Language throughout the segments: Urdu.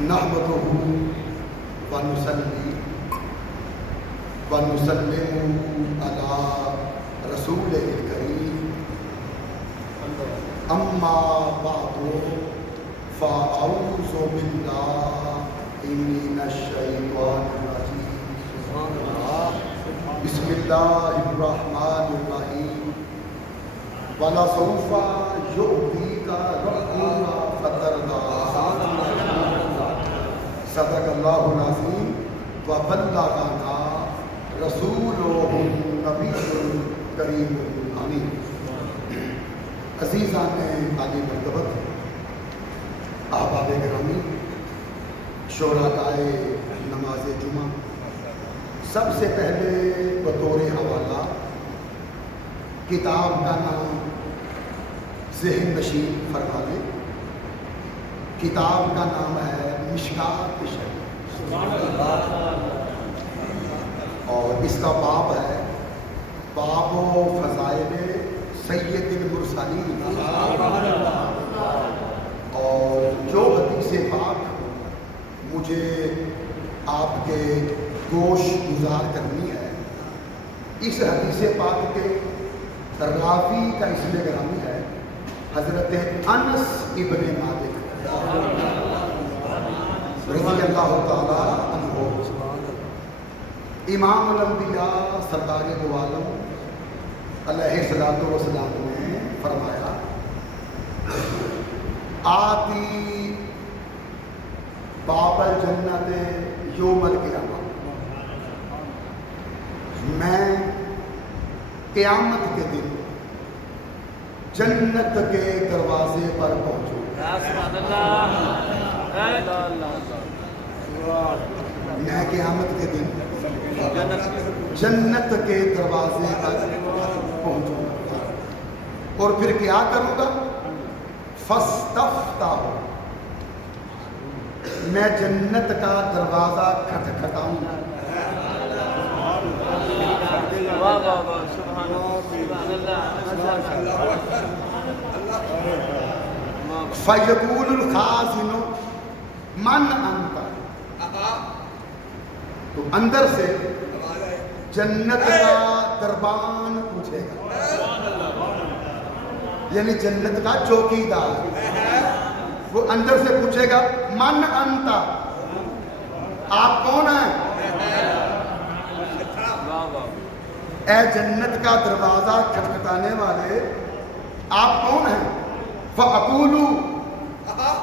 نحمدہ ونصلی ونسلم علی رسول کریم اما بعد فاعوذ باللہ من الشیطان الرجیم بسم اللہ الرحمن الرحیم وَلَسَوْفَ يُعْطِيكَ رَبُّكَ فَتَرْضَىٰ صدق اللہ العظیم وبلغنا رسولہ النبی الکریم الامین۔ عزیزان عالی مرتبت، احباب گرامی، شرکائے نماز جمعہ، سب سے پہلے بطور حوالہ کتاب کا نام ذہن نشین فرما لیں۔ کتاب کا نام ہے مشکات شریف اور اس کا باب ہے باب فضائل سید المرسلین، اور جو حدیث پاک مجھے آپ کے گوش گزار کرنی ہے، اس حدیث پاک کے راوی کا اسم گرامی ہے حضرت انس ابن مالک رضی اللہ تعالی عنہ۔ امام الانبیاء سرکار دو عالم علیہ الصلوۃ والسلام نے فرمایا، آتی باب الجنت یوم القیامہ، میں قیامت کے دن جنت کے دروازے پر پہنچوں، میں قیامت کے دن جنت کے دروازے پر پہنچوں اور پھر کیا کروں گا؟ فاستفتح، میں جنت کا دروازہ کھٹکھٹاؤں گا۔ فَيَقُولُ الْخَازِنُ مَنْ أَنْتَ، تو اندر سے جنت کا دربان پوچھے گا، یعنی جنت کا چوکیدار، وہ اندر سے پوچھے گا من انت، آپ کون ہیں؟ اے جنت کا دروازہ کھٹکھٹانے والے، آپ کون ہیں؟ فَأَقُولُ،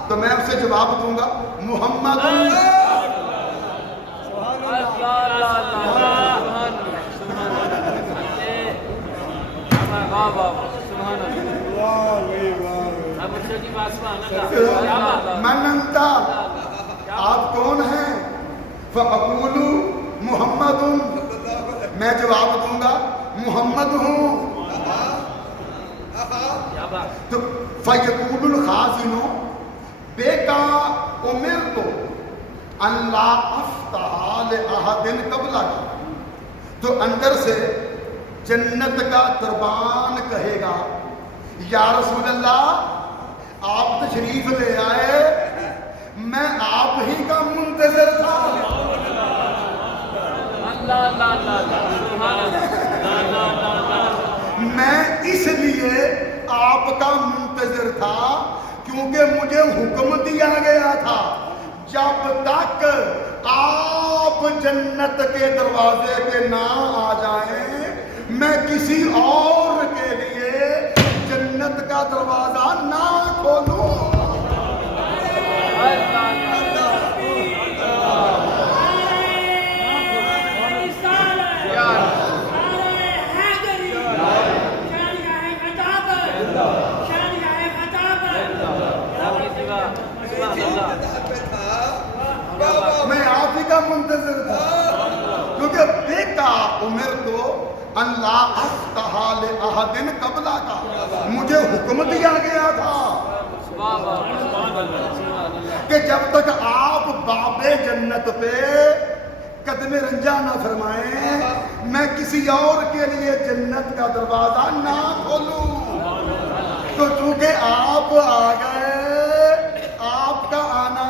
تو میں اسے جواب دوں گا محمد، من انت، آپ کون ہیں؟ فَأَقُولُ محمد، میں جواب دوں گا محمد ہوں۔ تو فَيَقُولُ الْخَازِنُ بِكَ أُمِرْتُ أَنْ لَا أَفْتَحَ لِأَحَدٍ قَبْلَكَ، تو اندر سے جنت کا دربان کہے گا، یا رسول اللہ آپ تشریف لے آئے، میں آپ ہی کا منتظر تھا۔ میں اس لیے آپ کا منتظر تھا کیونکہ مجھے حکم دیا گیا تھا جب تک آپ جنت کے دروازے پہ نہ آ جائیں میں کسی اور کے لیے جنت کا دروازہ نہ کھولوں۔ میں آپ ہی کا منتظر تھا کیونکہ بیٹا عمر تو اللہ افتح لأحد قبلک، مجھے حکم دیا گیا تھا کہ جب تک آپ باب جنت پہ قدم رنجا نہ فرمائیں میں کسی اور کے لیے جنت کا دروازہ نہ کھولوں۔ تو چونکہ آپ آ گئے، آپ کا آنا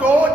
2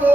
2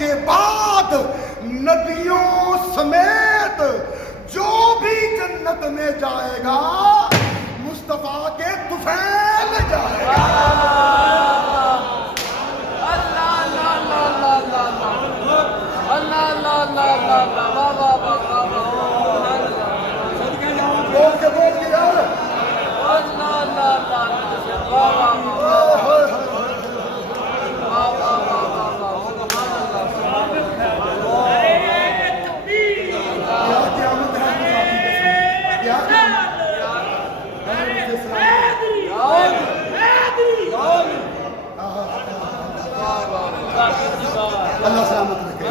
کے بعد نبیوں سمیت جو بھی جنت میں جائے گا مصطفیٰ کے طفیل جائے گا. بول کے یار اللہ سلامت رکھے.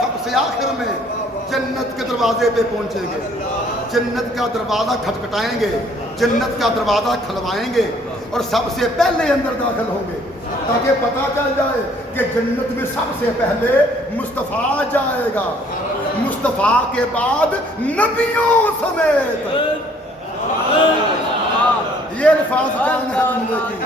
سب سے آخر میں جنت کے دروازے پہ پہنچیں گے, جنت کا دروازہ کھٹکھٹائیں گے, جنت کا دروازہ کھلوائیں گے اور سب سے پہلے اندر داخل ہوں گے تاکہ پتہ چل جائے کہ جنت میں سب سے پہلے مصطفیٰ جائے گا, مصطفیٰ کے بعد نبیوں سمیت. یہ الفاظ جان ہے جملے کی,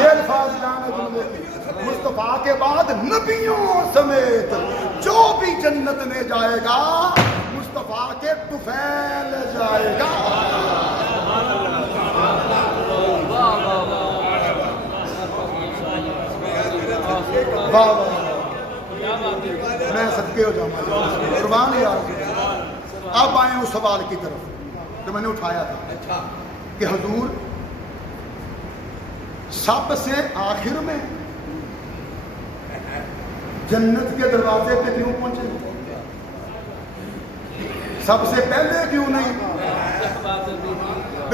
یہ الفاظ جان ہے جملے کی. مصطفیٰ کے بعد نبیوں سمیت جو بھی جنت میں جائے گا مصطفیٰ کے طفیل جائے گا. میں صدقے ہو جاؤں گا قربان یار. اب آئیں اس سوال کی طرف جو میں نے اٹھایا تھا کہ حضور سب سے آخر میں جنت کے دروازے پہ کیوں پہنچے, سب سے پہلے کیوں نہیں؟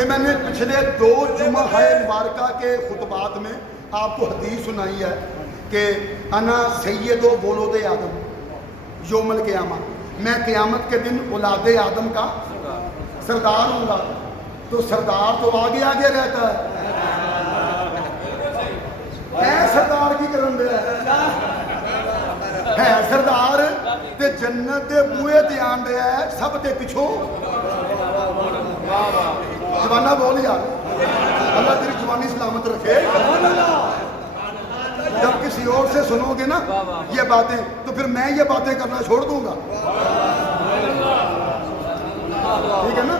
میں نے پچھلے 2 جمعہ مبارکہ کے خطبات میں آپ کو حدیث سنائی ہے کہ انا سید و ولد آدم یوم القیامہ, میں قیامت کے دن اولاد آدم کا سردار ہوں گا. تو سردار تو آگے آگے رہتا ہے سردار کی کرن دے ہے سردار تے جنت دے بوئے تے آن دے ہے سب تے پچھو. جوانہ بول یار, اللہ تیری جوانی سلامت رکھے. جب کسی اور سے سنو گے نا یہ باتیں تو پھر میں یہ باتیں کرنا چھوڑ دوں گا, ٹھیک ہے نا.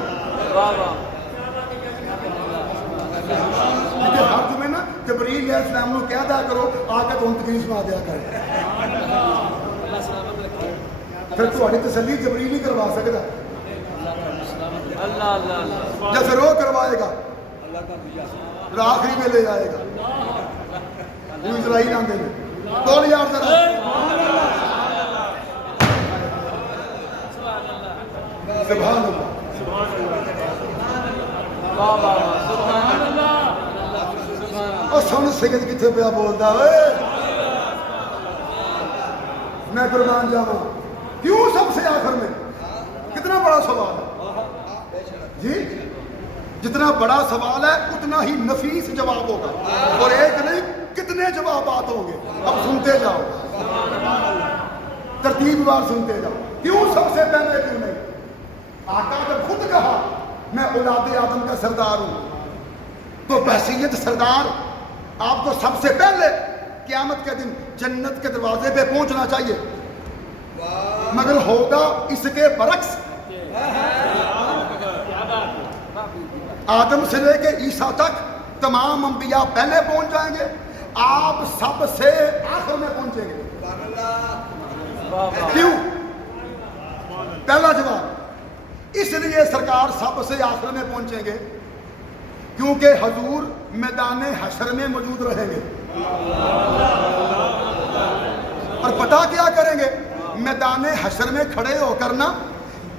ہر تمہیں نا جبریل علیہ السلام کو کہہ دیا کرو آ کے تم تقریر سنا دیا کر, پھر تھوڑی تسلی جبریل ہی کروا سکتا. یا پھر وہ کروائے گا آخری میں لے جائے گا. وہ اسرائیل آندے نے بول یار ذرا سبحان اللہ. اور سن سید کتنے پیا بولتا میں قربان جاواں کیوں سب سے آخر میں. کتنا بڑا سوال ہے جی, جتنا بڑا سوال ہے اتنا ہی نفیس جواب ہوگا, اور ایک نہیں کتنے جوابات ہوں گے. اب سنتے جاؤ, ترتیب وار سنتے جاؤ. کیوں سب سے پہلے کیوں نہیں؟ آقا جب خود کہا میں اولاد آدم کا سردار ہوں تو بحیثیت سردار آپ کو سب سے پہلے قیامت کے دن جنت کے دروازے پہ پہنچنا چاہیے. مگر ہوگا اس کے برعکس. آدم سے لے کے عیسیٰ تک تمام انبیاء پہلے پہنچ جائیں گے, آپ سب سے آخر میں پہنچیں گے. کیوں؟ پہلا جواب اس لیے سرکار سب سے آخر میں پہنچیں گے کیونکہ حضور میدان حشر میں موجود رہیں گے. اور پتہ کیا کریں گے؟ میدان حشر میں کھڑے ہو کر نا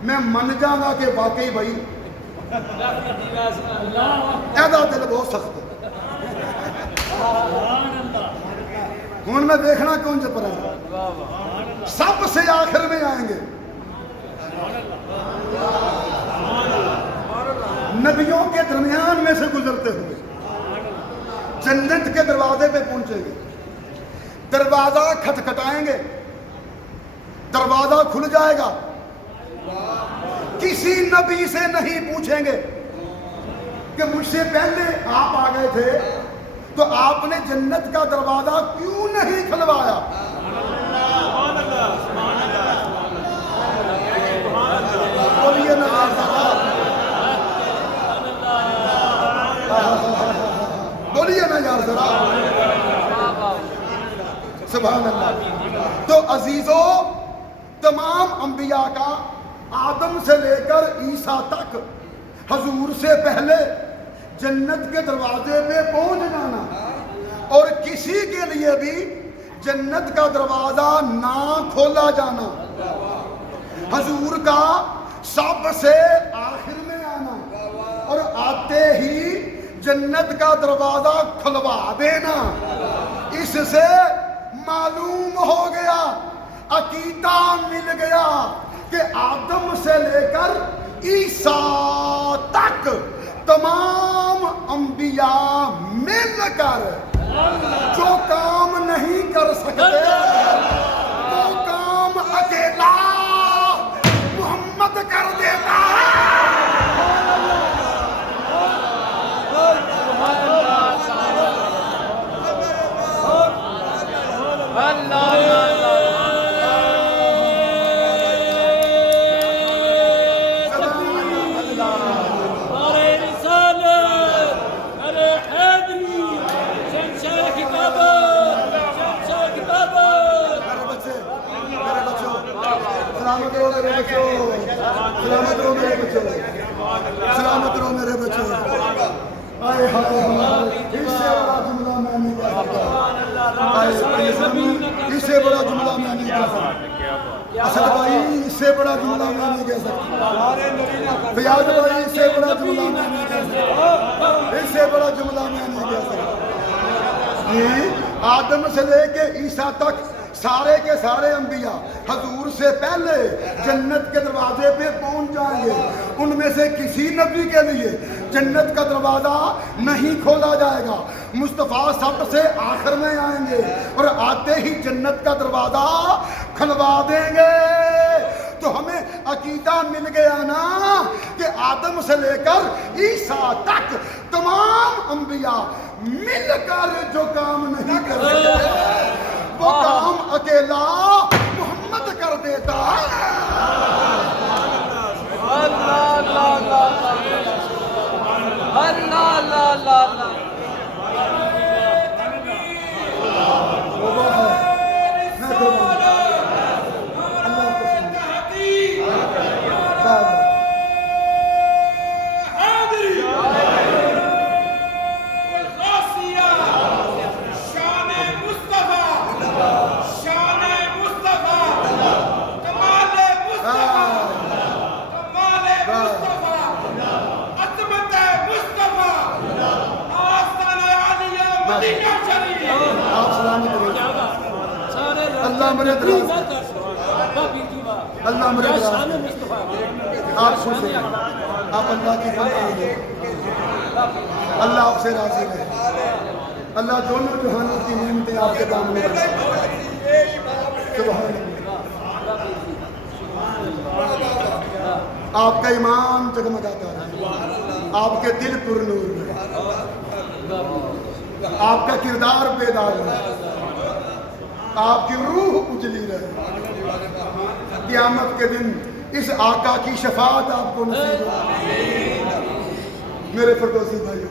میں من جاگا کہ واقعی بھائی رافی دیواز اللہ ایدا دل بہت سخت ہے ہوں میں دیکھنا کون چپ رہا واہ واہ سب سے آخر میں آئیں گے نبیوں کے درمیان میں سے گزرتے ہوئے جنت کے دروازے پہ پہنچیں گے دروازہ کھٹکھٹائیں گے دروازہ کھل جائے گا کسی نبی سے نہیں پوچھیں گے کہ مجھ سے پہلے آپ آ گئے تھے تو آپ نے جنت کا دروازہ کیوں نہیں کھلوایا بولیے نا بولیے نا یار ذرا سبحان اللہ تو عزیزو تمام انبیاء کا آدم سے لے کر عیسیٰ تک حضور سے پہلے جنت کے دروازے پہ پہنچ جانا اور کسی کے لیے بھی جنت کا دروازہ نہ کھولا جانا حضور کا سب سے آخر میں آنا اور آتے ہی جنت کا دروازہ کھلوا دینا اس سے معلوم ہو گیا عقیدہ مل گیا کہ آدم سے لے کر عیسیٰ تک تمام انبیاء مل کر جو کام نہیں کر سکتے وہ کام اکیلا محمد کر دیتا ہے سلامت رہو میرے بچوں سلامت رہو میرے بچوں آئے ہائے اس سے بڑا جملہ میں نہیں کہہ سکتا اس سے بڑا جملہ میں نہیں کہہ سکتا اسد بھائی اس سے بڑا جملہ میں نہیں کہہ سکتا فیاض بھائی اس سے بڑا جملہ میں نہیں کہہ سکتا اس سے بڑا جملہ میں نہیں کہہ سکتا آدم سے لے کے عیسیٰ تک سارے کے سارے انبیاء حضور سے پہلے جنت کے دروازے پہ پہنچ جائیں گے ان میں سے کسی نبی کے لیے جنت کا دروازہ نہیں کھولا جائے گا مصطفیٰ سب سے آخر میں آئیں گے اور آتے ہی جنت کا دروازہ کھلوا دیں گے تو ہمیں عقیدہ مل گیا نا کہ آدم سے لے کر عیسیٰ تک تمام انبیاء مل کر جو کام نہیں کر سکتے وہ کام اکیلا محمد کر دیتا ہے اللہ اللہ اللہ اللہ اللہ اللہ میرے دراز اللہ میرے دراز آپ خوش ہیں آپ اللہ کی بندگی ہیں اللہ آپ سے راضی ہے اللہ دونوں جہانوں کی نعمتیں آپ کے دامن میں سبحان اللہ آپ کا ایمان جگمگاتا ہے آپ کے دل پر نور ہے آپ کا کردار بیدار ہے آپ کی روح اجلی رہے قیامت کے دن اس آقا کی شفاعت آپ کو نصیب ہو میرے فردوسی بھائیو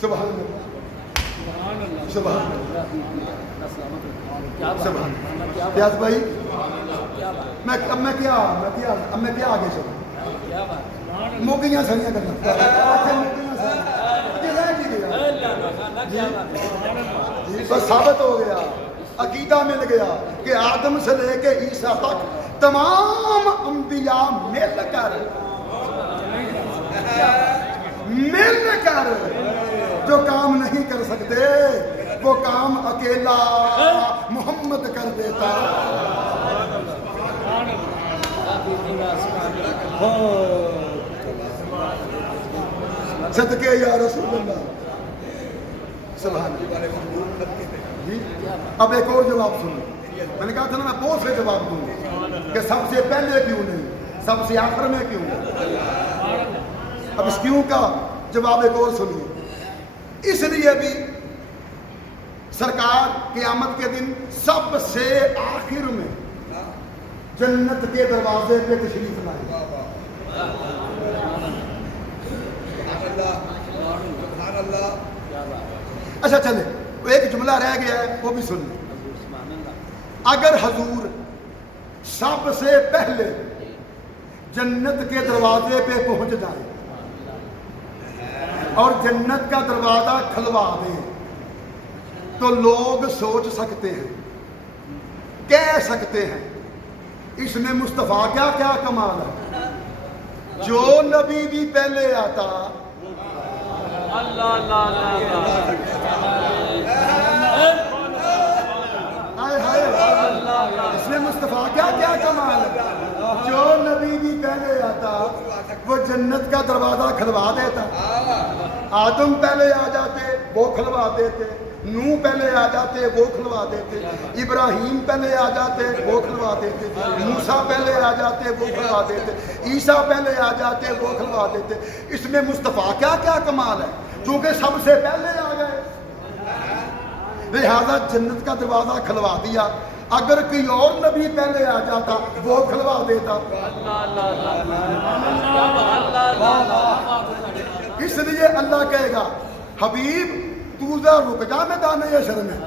سبحان اللہ سبحان اللہ سبحان اللہ پیاز بھائی اب میں کیا آگے چلوں موقعیاں سنیاں کرنا بس ثابت ہو گیا عقیدہ مل گیا کہ آدم سے لے کے عیسیٰ تک تمام انبیاء مل کر جو کام نہیں کر سکتے وہ کام اکیلا محمد کر دیتا. صدقے یا رسول اللہ. سبحان اللہ. جی اب ایک اور جواب سنو. میں نے کہا تھا نا میں بہت سے جواب دوں گا کہ سب سے پہلے کیوں نہیں, سب سے آخر میں کیوں. اب اس کیوں کا جواب ایک اور سنیے. اس لیے بھی سرکار قیامت کے دن سب سے آخر میں جنت کے دروازے پہ تشریف لائے. اچھا چلے ایک جملہ رہ گیا ہے وہ بھی سن لیں. اگر حضور سب سے پہلے جنت کے دروازے پہ پہنچ جائیں اور جنت کا دروازہ کھلوا دیں تو لوگ سوچ سکتے ہیں, کہہ سکتے ہیں اس میں مصطفیٰ کیا کیا کمال ہے. جو نبی بھی پہلے آتا اللہ اللہ اس میں مصطفیٰ کیا کیا کمال ہے. جو نبی بھی پہلے آتا وہ جنت کا دروازہ کھلوا دیتا. آدم پہلے آ جاتے وہ کھلوا دیتے, نوح پہلے آ جاتے وہ کھلوا دیتے, ابراہیم پہلے آ جاتے وہ کھلوا دیتے, موسیٰ پہلے آ جاتے وہ کھلوا دیتے, عیسیٰ پہلے آ جاتے وہ کھلوا دیتے. اس میں مصطفیٰ کیا کیا کمال ہے چونکہ سب سے پہلے آ گئے لہذا جنت کا دروازہ کھلوا دیا. اگر کوئی اور نبی پہلے آ جاتا وہ کھلوا دیتا. اس لیے اللہ کہے گا حبیب تو ذرا رک جا میدان حشر میں.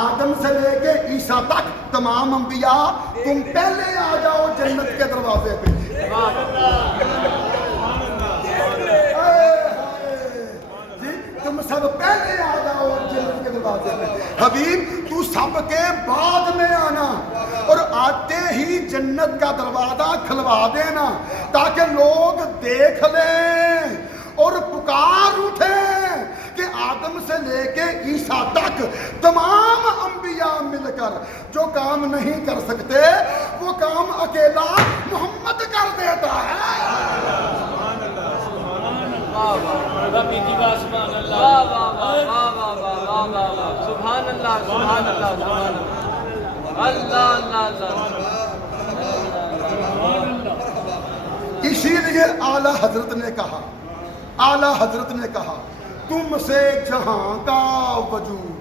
آدم سے لے کے عیسیٰ تک تمام انبیاء تم پہلے آ جاؤ جنت کے دروازے پہ. جی تم سب پہلے آ جاؤ جنت کے دروازے پہ. حبیب تو سب کے بعد میں آنا اور آتے ہی جنت کا دروازہ کھلوا دینا تاکہ لوگ دیکھ لیں اور پکار اٹھیں کہ آدم سے لے کے عیسیٰ تک تمام انبیاء مل کر جو کام نہیں کر سکتے وہ کام اکیلا محمد کر دیتا ہے. سبحان اللہ سبحان اللہ سبحان اللہ اللہ. اسی لیے اعلیٰ حضرت نے کہا, اعلیٰ حضرت نے کہا تم سے جہاں کا وجود,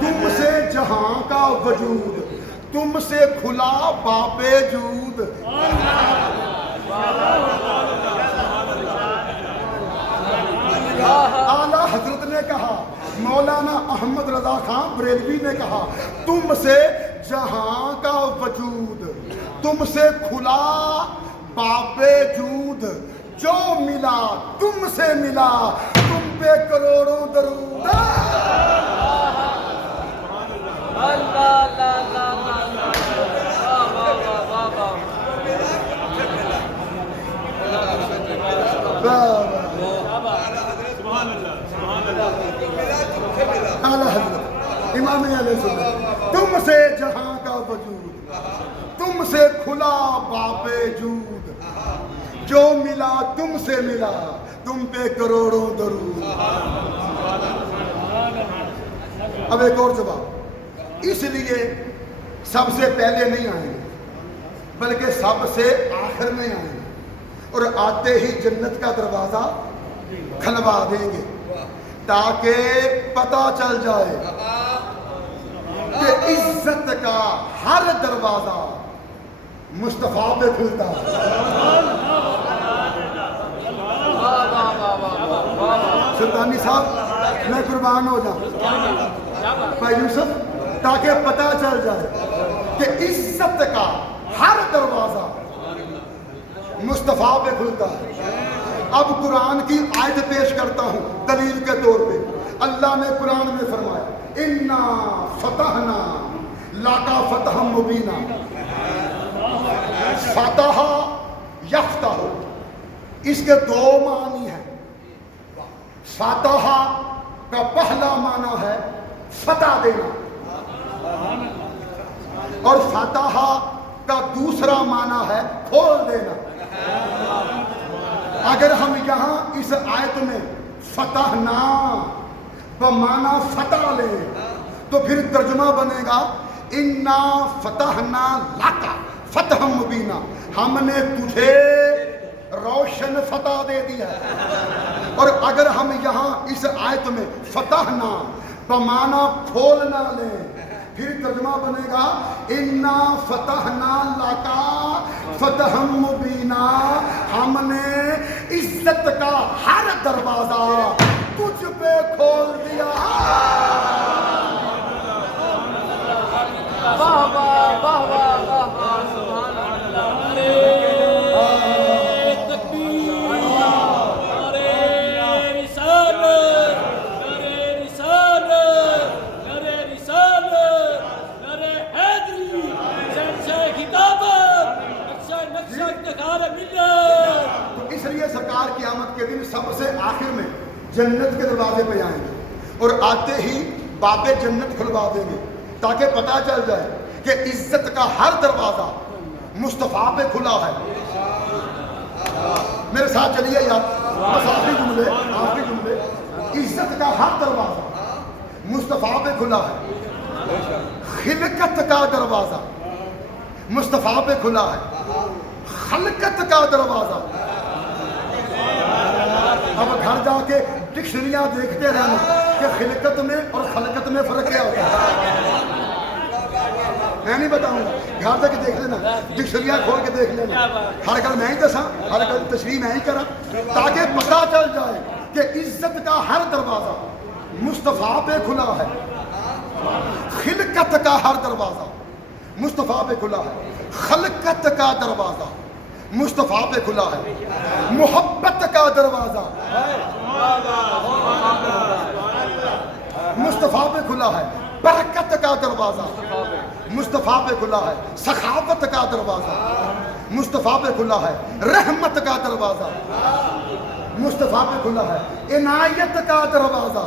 تم سے جہاں کا وجود, تم سے کھلا باب جود. اعلیٰ حضرت نے کہا, مولانا احمد رضا خان بریلوی نے کہا تم سے جہاں کا وجود, تم سے کھلا باب جود, جو ملا تم سے ملا, تم پہ کروڑوں درود. اعلیٰ حضرت امام علیہ السلام تم سے جہاں کا وجود, تم سے کھلا باب جود, جو ملا تم سے ملا, تم پہ کروڑوں درود. اب ایک اور جواب. اس لیے سب سے پہلے نہیں آئیں گے بلکہ سب سے آخر میں آئیں گے اور آتے ہی جنت کا دروازہ کھلوا دیں گے تاکہ پتہ چل جائے کہ عزت کا ہر دروازہ مصطفیٰ پہ کھلتا ہے. سلطانی صاحب میں قربان ہو جاؤں بھائی یوسف, تاکہ پتہ چل جائے کہ عزت کا ہر دروازہ مصطفیٰ پہ کھلتا ہے. اب قرآن کی آیت پیش کرتا ہوں دلیل کے طور پہ. اللہ نے قرآن میں فرمایا اِنَّا فَتَحْنَا لاقا فتح مبینہ. فتح یفتح اس کے دو معنی ہیں. فتح کا پہلا معنی ہے فتح دینا اور فتح کا دوسرا معنی ہے کھول دینا. اگر ہم یہاں اس آیت میں فتحنا بمعنی فتح لیں تو پھر ترجمہ بنے گا انا فتحنا لکا فتح مبینہ. ہم نے تجھے روشن فتح دے دی ہے. اور اگر ہم یہاں اس آیت میں فتحنا بمعنی کھولنا لیں پھر ترجمہ بنے گا انا فتحنا لکا فتح مبینہ. ہم نے عزت کا ہر دروازہ تجھ پہ کھول دیا. واہ واہ واہ واہ واہ واہ سبحان اللہ. تو اس لیے سرکار قیامت کے دن سب سے آخر میں جنت کے دروازے پہ آئیں گے اور آتے ہی باب جنت کھلوا دیں گے تاکہ پتہ چل جائے کہ عزت کا ہر دروازہ مصطفیٰ پہ کھلا ہے. میرے ساتھ چلیے یار, بس آخری جملے. عزت کا ہر دروازہ مصطفیٰ پہ کھلا ہے. خلقت کا دروازہ مصطفیٰ پہ کھلا ہے. خلقت کا دروازہ. اب گھر جا کے ڈکشنریاں دیکھتے رہنا کہ خلقت میں اور خلقت میں فرق کیا ہوتا ہے. میں نہیں بتاؤں گا, گھر جا کے دیکھ لینا, ڈکشنریاں کھول کے دیکھ لینا. ہر گل میں ہی دساں, ہر گل تشریح میں ہی کرا تاکہ پتہ چل جائے کہ عزت کا ہر دروازہ مصطفیٰ پہ کھلا ہے. خلقت کا ہر دروازہ مصطفیٰ پہ کھلا ہے. خلقت کا دروازہ مصطفیٰ پہ کھلا ہے. محبت کا دروازہ مصطفیٰ پہ کھلا ہے. برکت کا دروازہ مصطفیٰ پہ کھلا ہے. سخاوت کا دروازہ مصطفیٰ پہ کھلا ہے. رحمت کا دروازہ مصطفیٰ پہ کھلا ہے. عنایت کا دروازہ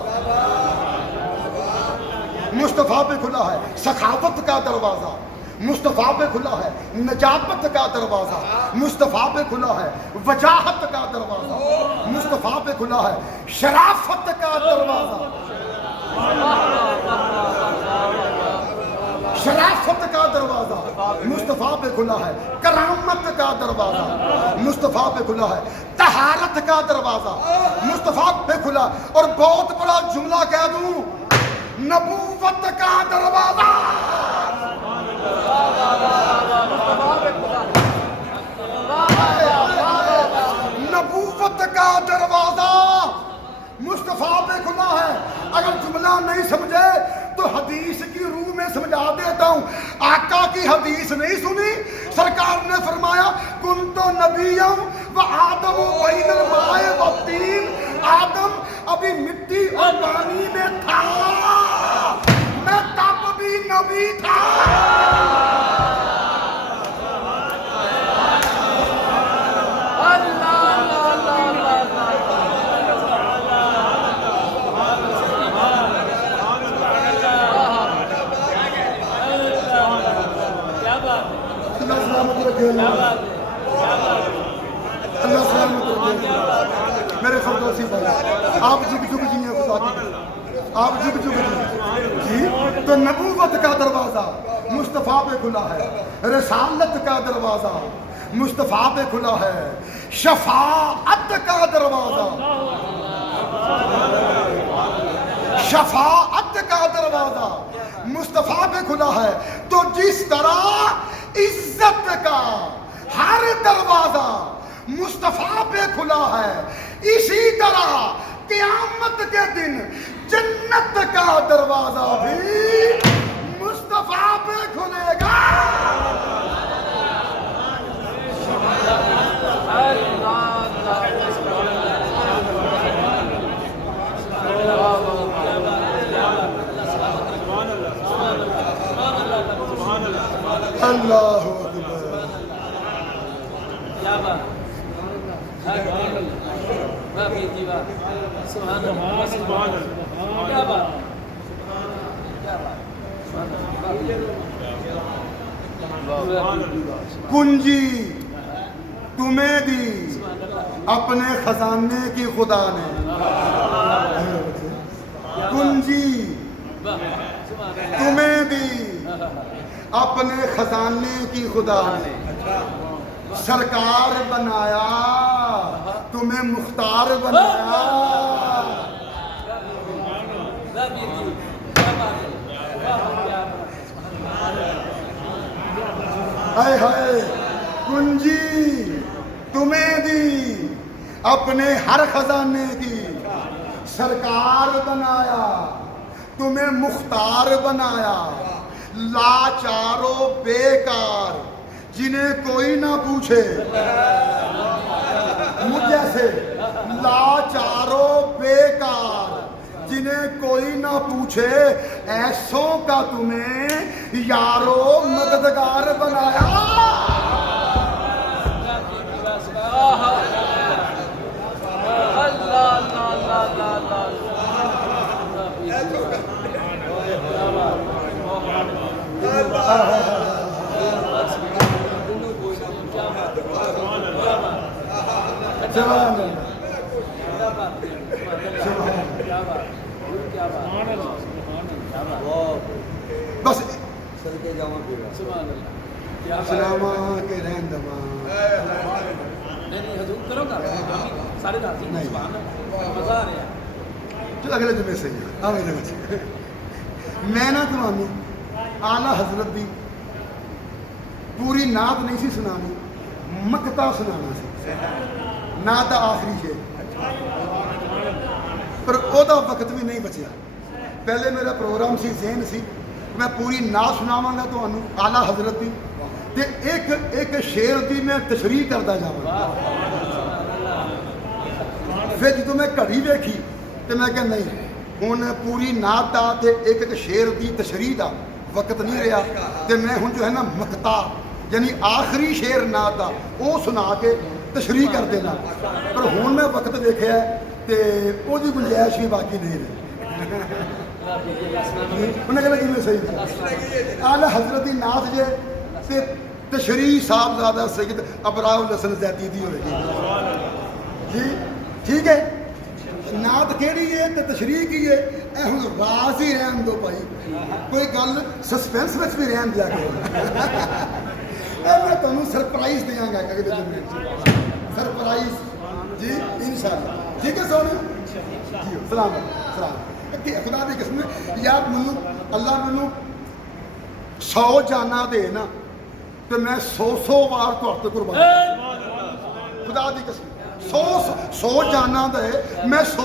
مصطفیٰ پہ کھلا ہے. سخاوت کا دروازہ مصطفیٰ پہ کھلا ہے. نجابت کا دروازہ مصطفیٰ پہ کھلا ہے. وجاہت کا دروازہ مصطفیٰ پہ کھلا ہے. شرافت کا دروازہ شرافت کا دروازہ مصطفیٰ پہ کھلا ہے. کرامت کا دروازہ مصطفیٰ پہ کھلا ہے. طہارت کا دروازہ مصطفیٰ پہ کھلا. اور بہت بڑا جملہ کہہ دوں, نبوت کا دروازہ نبوت کا دروازہ مصطفیٰ پہ کھلا ہے. اگر جملہ نہیں سمجھے تو حدیث کی روح میں سمجھا دیتا ہوں. آقا کی حدیث نہیں سنی؟ سرکار نے فرمایا کنت نبیم و آدم بین الماء والطین. آدم ابھی مٹی اور پانی میں تھا, میں تب بھی نبی تھا. اللہ سلامت رکھے. میرے فردوسی بھائی, آپ جھک جھک جی ہیں خدا کی, آپ جھک جھک جی. تو نبوت کا دروازہ مصطفیٰ پہ کھلا ہے. رسالت کا دروازہ مصطفیٰ پہ کھلا ہے. شفاعت کا دروازہ شفاعت کا دروازہ مصطفیٰ پہ کھلا ہے. تو جس طرح عزت کا ہر دروازہ مصطفیٰ پہ کھلا ہے, اسی طرح قیامت کے دن جنت کا دروازہ بھی مصطفیٰ پہ کھلے گا. اللہ اکبر کیا بات سبحان اللہ واہ بیٹی واہ سبحان اللہ سبحان اللہ کیا بات کیا بات کنجی تمہیں دی اپنے خزانے کی خدا نے کنجی تمہیں دی اپنے خزانے کی خدا نے سرکار بنایا تمہیں مختار بنایا ہائے ہائے کنجی تمہیں دی اپنے ہر خزانے کی سرکار بنایا تمہیں مختار بنایا لاچارو بیکار جنہیں کوئی نہ پوچھے مجھ جیسے لاچارو بیکار جنہیں کوئی نہ پوچھے ایسوں کا تمہیں یارو مددگار بنایا بس سلامہ کے رہندما نہیں حضور کرو گا سارے راضی ہیں سبحان اللہ مزہ آ رہا ہے چل اگلے جمعے سے میں نہ تمہیں اعلیٰ حضرت دی پوری نعت نہیں سی سنانی مقطع سنانا سی نعت دا آخری ہے پر او دا وقت بھی نہیں بچیا پہلے میرا پروگرام سی ذہن سی میں پوری نعت سناواں گا تمہیں اعلیٰ حضرت دی تے ایک شعر دی میں تشریح کرتا جاواں پھر جدوں میں گھڑی ویکھی تے میں کہ نہیں ہن پوری نعت دا تے ایک شعر دی تشریح دا وقت نہیں رہا تے میں ہن جو ہے نا مقطع یعنی آخری شعر نعت دا او سنا کے تشریح کر دینا پر ہن میں وقت دیکھیا تے او دی گنجائش بھی باقی نہیں رہی انہیں کہا کہ میں صحیح اعلیٰ حضرت دی نعت جے تے تشریح صاحبزادہ سید ابراہ الحسن زیدی دی ہو رہی جی ٹھیک ہے نعت کیڑی ہے تے تشریح کی ہے اے ہن راز ہی رہن دو بھائی کوئی گل سسپینس وچ بھی رہن دیا کرو اے میں تانوں سرپرائز دیاں گا اگلے جمعے سرپرائز جی انشاءاللہ ٹھیک ہے سونے جی سلام سلام خدا دی قسم یار مینوں اللہ مینوں 100 جانا دے نا تو میں 100 بار تہاڈے قربان خدا دی قسم 100 جانا دے میں 100